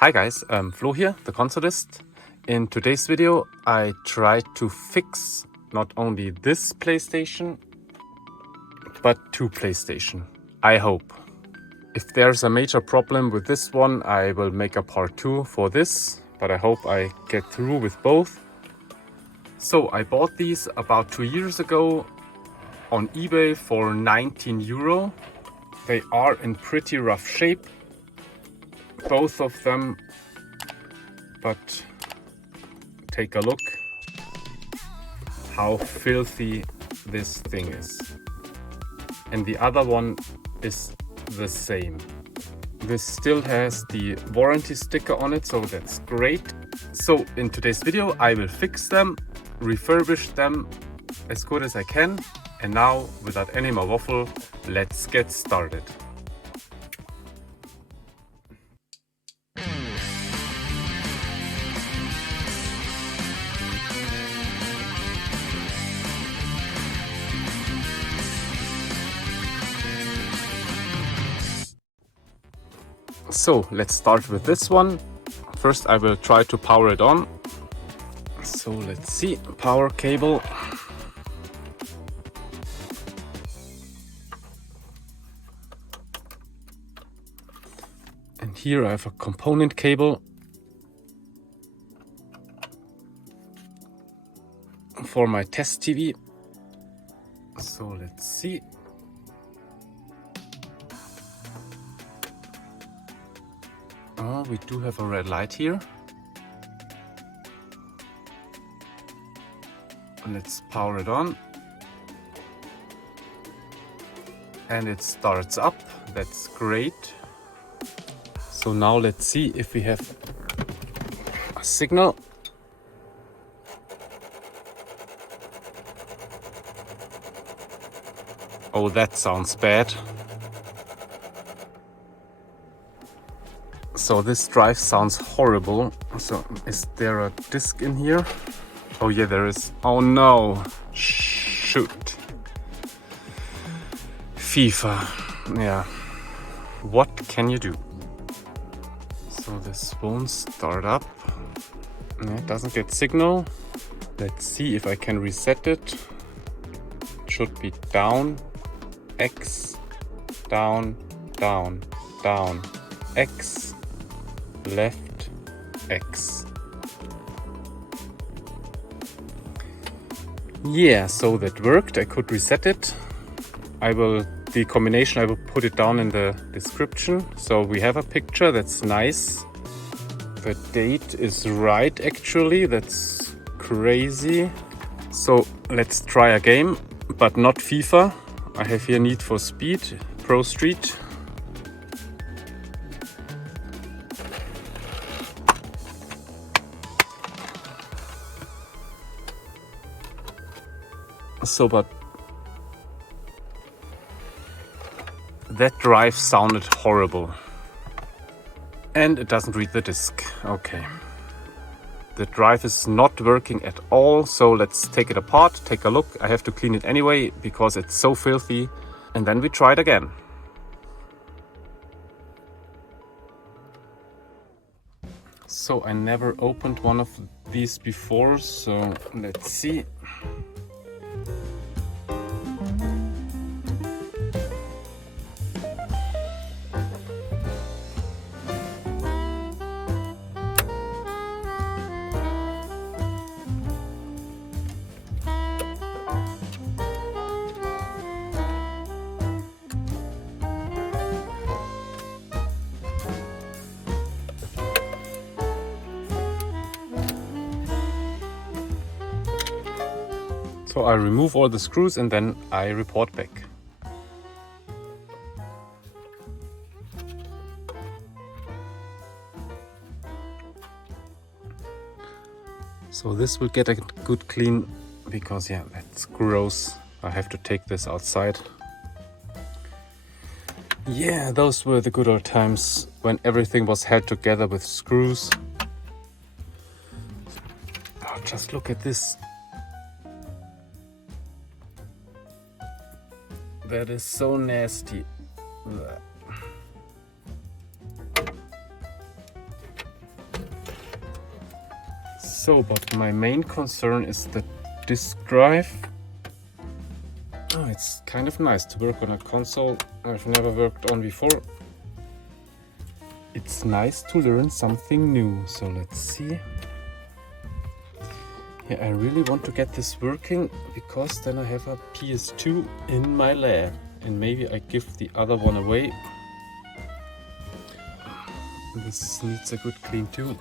Hi guys, Flo here, the consolist. In today's video I tried to fix not only this PlayStation, but two PlayStation. I hope. If there's a major problem with this one, I will make a part 2 for this, but I hope I get through with both. So I bought these about 2 years ago on eBay for 19 euro. They are in pretty rough shape, both of them, but take a look how filthy this thing is. And the other one is the same. This still has the warranty sticker on it, so that's great. So in today's video I will fix them, refurbish them as good as I can, and now without any more waffle, let's get started. So let's start with this one. First I will try to power it on. So let's see, power cable. And here I have a component cable for my test TV. So let's see. Oh, we do have a red light here. Let's power it on. And it starts up. That's great. So now let's see if we have a signal. Oh, that sounds bad. So this drive sounds horrible. So is there a disc in here? Oh yeah, there is. Oh no. Shoot. FIFA. Yeah. What can you do? So this won't start up. It doesn't get signal. Let's see if I can reset it. Should be down, X, down, down, down, X, left, X. Yeah, so that worked. I could reset it. The combination, I will put it down in the description. So we have a picture, that's nice. The date is right actually, that's crazy. So let's try a game, but not FIFA. I have here Need for Speed, Pro Street. So, but that drive sounded horrible. And it doesn't read the disc. Okay. The drive is not working at all, so let's take it apart, take a look. I have to clean it anyway because it's so filthy. And then we try it again. So I never opened one of these before, so let's see. So I remove all the screws and then I report back. So this will get a good clean because yeah, that's gross. I have to take this outside. Yeah, those were the good old times when everything was held together with screws. Oh, just look at this. That is so nasty. So, but my main concern is the disk drive. Oh, it's kind of nice to work on a console I've never worked on before. It's nice to learn something new, so let's see. Yeah, I really want to get this working, because then I have a PS2 in my lab, and maybe I give the other one away. This needs a good clean too.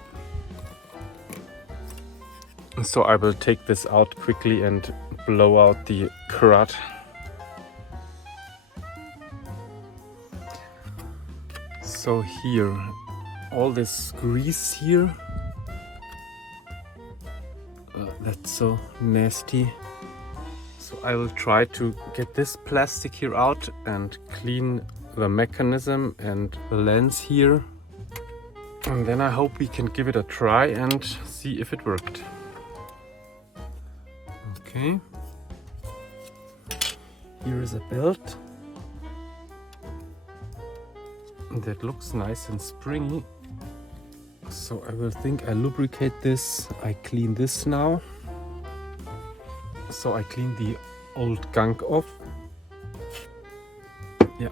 So I will take this out quickly and blow out the crud. So here, all this grease here, that's so nasty. So I will try to get this plastic here out and clean the mechanism and the lens here. And then I hope we can give it a try and see if it worked. Okay. Here is a belt. That looks nice and springy. So I will think I lubricate this. I clean this now. So I clean the old gunk off. Yeah.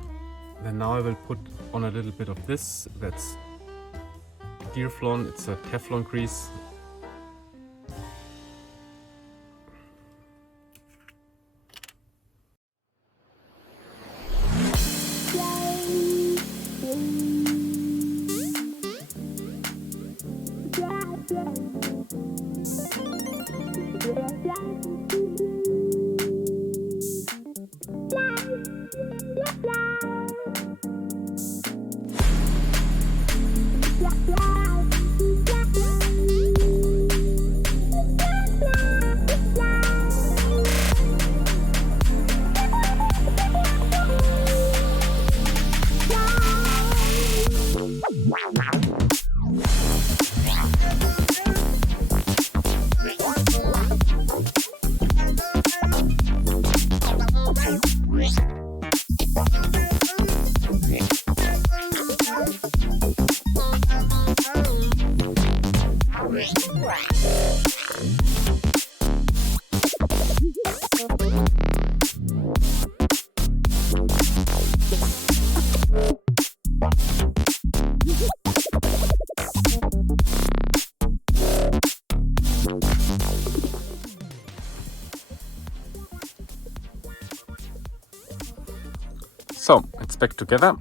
Then now I will put on a little bit of this. That's Dearflon. It's a Teflon grease. So it's back together.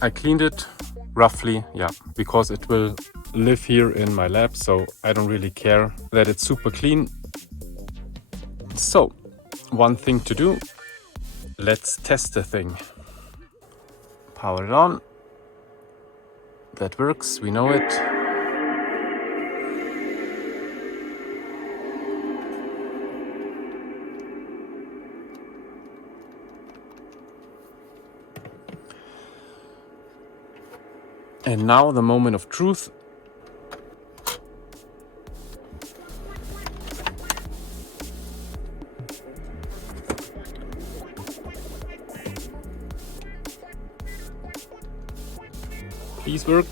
I cleaned it roughly, yeah, because it will live here in my lab, so I don't really care that it's super clean. So one thing to do, let's test the thing. Power it on. That works, we know it. And now the moment of truth. Please work.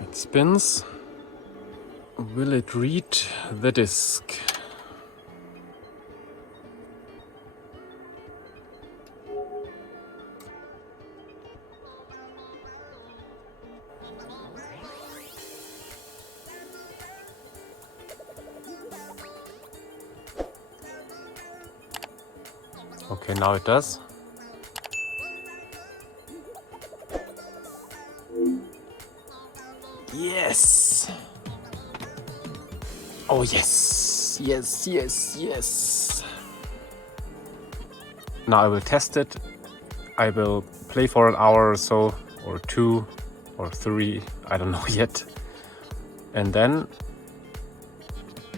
It spins. Will it read the disc? Okay, now it does. Yes! Oh yes! Yes, yes, yes! Now I will test it. I will play for an hour or so, or 2 or 3, I don't know yet. And then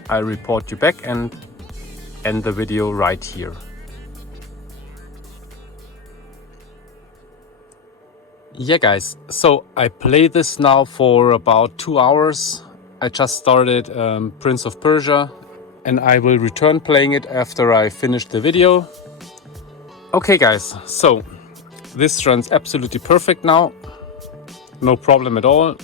I'll report you back and end the video right here. Yeah guys, so I played this now for about 2 hours. I just started Prince of Persia and I will return playing it after I finish the video. Okay guys, so this runs absolutely perfect now. No problem at all.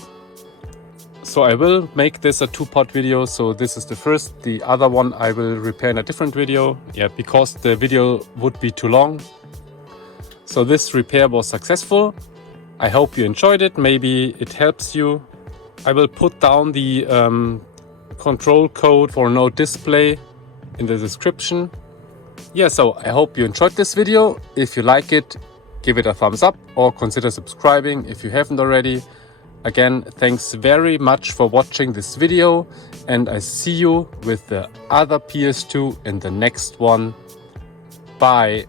So I will make this a two-part video. So this is the first. The other one I will repair in a different video. Yeah, because the video would be too long. So this repair was successful. I hope you enjoyed it. Maybe it helps you. I will put down the control code for no display in the description. Yeah, so I hope you enjoyed this video. If you like it, give it a thumbs up or consider subscribing if you haven't already. Again, thanks very much for watching this video, and I see you with the other PS2 in the next one. Bye.